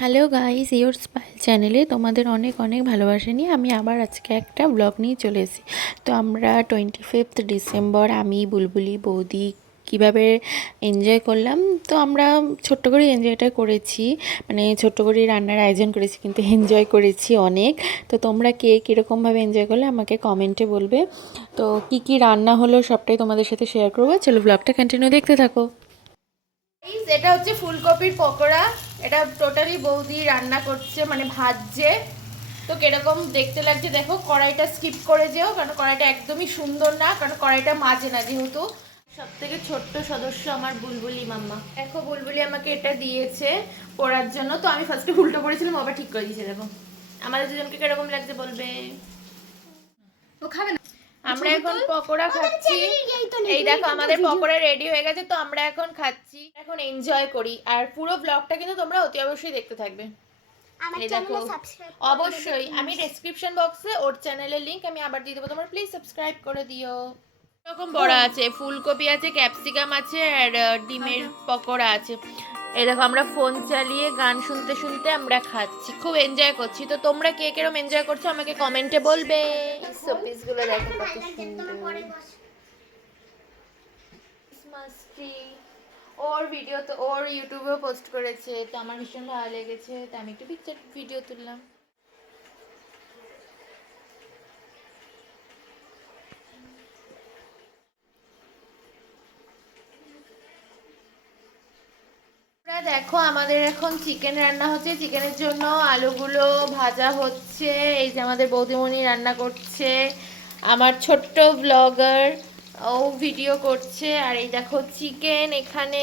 Hello guys, your স্পাইল চ্যানেলে তোমাদের অনেক অনেক ভালোবাসা নিয়ে আমি আবার আজকে একটা ব্লগ নিয়ে চলে এসেছি। তো আমরা 25th ডিসেম্বর আমি বুলবুলি বৌদি কীভাবে এনজয় করলাম। তো আমরা ছোট্ট করে এনজয়টা করেছি, মানে ছোট্ট করে রান্নার আয়োজন করেছি, কিন্তু এনজয় করেছি অনেক। তো তোমরা কে কীরকমভাবে এনজয় করলে আমাকে কমেন্টে বলবে। তো কি কি রান্না হলো সবটাই তোমাদের সাথে শেয়ার করবো। চলো ব্লগটা কন্টিনিউ দেখতে থাকো। এটা হচ্ছে ফুলকপির পকোড়া। এটা টোটালি বৌদি রান্না করছে, মানে ভাজছে। তো কিরকম দেখতে লাগছে দেখো। কড়াইটা স্কিপ করে যেও, কারণ কড়াইটা একদমই সুন্দর না, কারণ কড়াইটা মাজে না যেহেতু। সব থেকে ছোট্ট সদস্য আমার বুলবুলি মাম্মা। দেখো বুলবুলি আমাকে এটা দিয়েছে পড়ার জন্য। তো আমি ফার্স্টে উল্টো পড়েছিলাম, আবার ঠিক করে দিয়েছে। দেখো আমাদের দুজনকে কিরকম লাগছে বলবে। ও খাবে না। আমরা এখন পকোড়া খাচ্ছি। এই দেখো আমাদের পকোড়া রেডি হয়ে গেছে। তো আমরা এখন খাচ্ছি, এখন এনজয় করি। আর পুরো ব্লগটা কিন্তু তোমরা অতি অবশ্যই দেখতে থাকবে। এই দেখো অবশ্যই আমি ডেসক্রিপশন বক্সে ওর চ্যানেলের লিংক আমি আবার দিয়ে দেবো, তোমরা প্লিজ সাবস্ক্রাইব করে দিও। এরকম বড়া আছে, ফুলকপি আছে, ক্যাপসিকাম আছে, আর ডিমের পকোড়া আছে। এই দেখো আমরা ফোন চালিয়ে গান শুনতে শুনতে আমরা খাচ্ছি, খুব এনজয় করছি। তো তোমরা কে কিরকম এনজয় করছো আমাকে কমেন্টে বলবে। শোপিস গুলো দেখো কত সুন্দর। ক্রিসমাস ট্রি ওর ভিডিও তো ওর ইউটিউবেও পোস্ট করেছে, তো আমার ভীষণ ভালো লেগেছে, তো আমি একটু পিকচার ভিডিও তুললাম। দেখো আমাদের এখন চিকেন রান্না হচ্ছে। চিকেনের জন্য আলুগুলো ভাজা হচ্ছে। এই যে আমাদের বৌদিমণি রান্না করছে, আমার ছোট্ট ব্লগার ও ভিডিও করছে। আর এই দেখো চিকেন এখানে।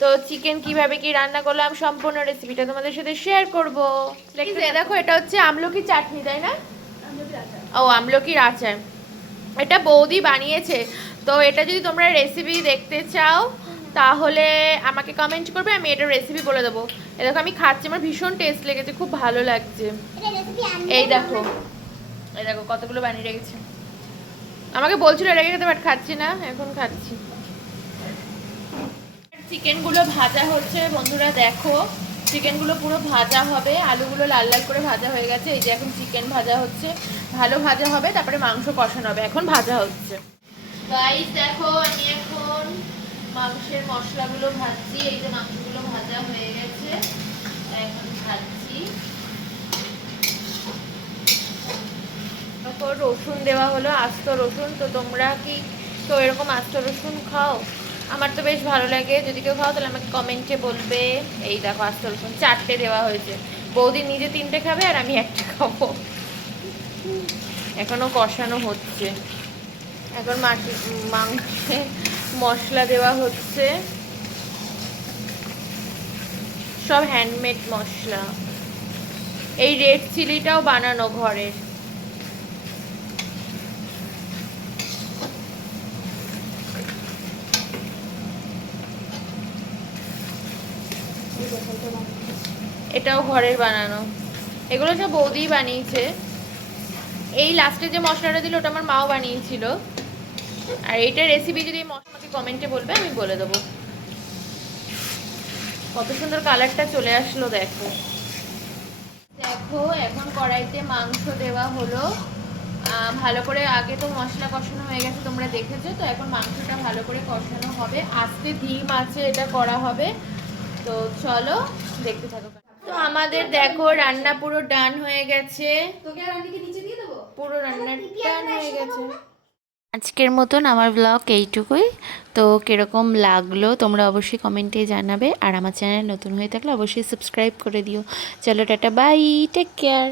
তো চিকেন কিভাবে কি রান্না করলাম সম্পূর্ণ রেসিপিটা তোমাদের সাথে শেয়ার করবো। দেখো এটা হচ্ছে আমলকি চাটনি, তাই না? ও আমলকির আচার, এটা বৌদি বানিয়েছে। তো এটা যদি তোমরা রেসিপি দেখতে চাও তাহলে আমাকে কমেন্ট করবে, আমি এটার রেসিপি বলে দেবো। এই দেখো আমি খাচ্ছি, আমার ভীষণ টেস্ট লেগেছে, খুব ভালো লাগছে। এই দেখো, এই দেখো কতগুলো বানিয়ে রেখেছে। আমাকে বলছিল রেখে খেতে, বাট খাচ্ছি না, এখন খাচ্ছি। চিকেনগুলো ভাজা হচ্ছে বন্ধুরা, দেখো চিকেনগুলো পুরো ভাজা হবে, আলুগুলো লাল লাল করে ভাজা হয়ে গেছে। এই যে এখন চিকেন ভাজা হচ্ছে, ভালো ভাজা হবে, তারপরে মাংস কষানো হবে। এখন ভাজা হচ্ছে। গাইস দেখো আমি এখন মাংসের মশলাগুলো ভাজছি। এই যে মাংসগুলো ভাজা হয়ে গেছে, এখন ভাজছি। তারপর রসুন দেওয়া হলো, আস্ত রসুন। তো তোমরা কি তো এরকম আস্ত রসুন খাও? আমার তো বেশ ভালো লাগে, যদি কেউ খাও তাহলে আমাকে কমেন্টে বলবে। এই দেখো আস্ত রসুন 4টে দেওয়া হয়েছে। বৌদি নিজে 3টে খাবে আর আমি 1টা খাবো। এখনো কষানো হচ্ছে। এখন মাংসে মশলা দেওয়া হচ্ছে, সব হ্যান্ডমেড মশলা। এই রেড চিলিটাও বানানো ঘরের। এটাও ঘরের বানানো। এগুলো সব বৌদি বানিয়েছে। এই লাস্টে যে মশলাটা দিল ওটা আমার মাও বানিয়েছিল। আর এইটার রেসিপি যদি আমাকে কমেন্টে বলবে, আমি বলে দেবো। কত সুন্দর কালারটা চলে আসলো দেখো। দেখো এখন কড়াইতে মাংস দেওয়া হলো। ভালো করে, আগে তো মশলা কষানো হয়ে গেছে তোমরা দেখেছো। তো এখন মাংসটা ভালো করে কষানো হবে, আস্তে ধিম আছে এটা করা হবে। তো চলো দেখতে থাকো। তো আমাদের দেখো রান্না পুরো ডান হয়ে গেছে, পুরো রান্না ডান হয়ে গেছে। আজকের মতন আমার ব্লগ এইটুকুই। তো কীরকম লাগলো তোমরা অবশ্যই কমেন্টে জানাবে, আর আমার চ্যানেল নতুন হয়ে থাকলে অবশ্যই সাবস্ক্রাইব করে দিও। চলো টাটা, বাই, টেক কেয়ার।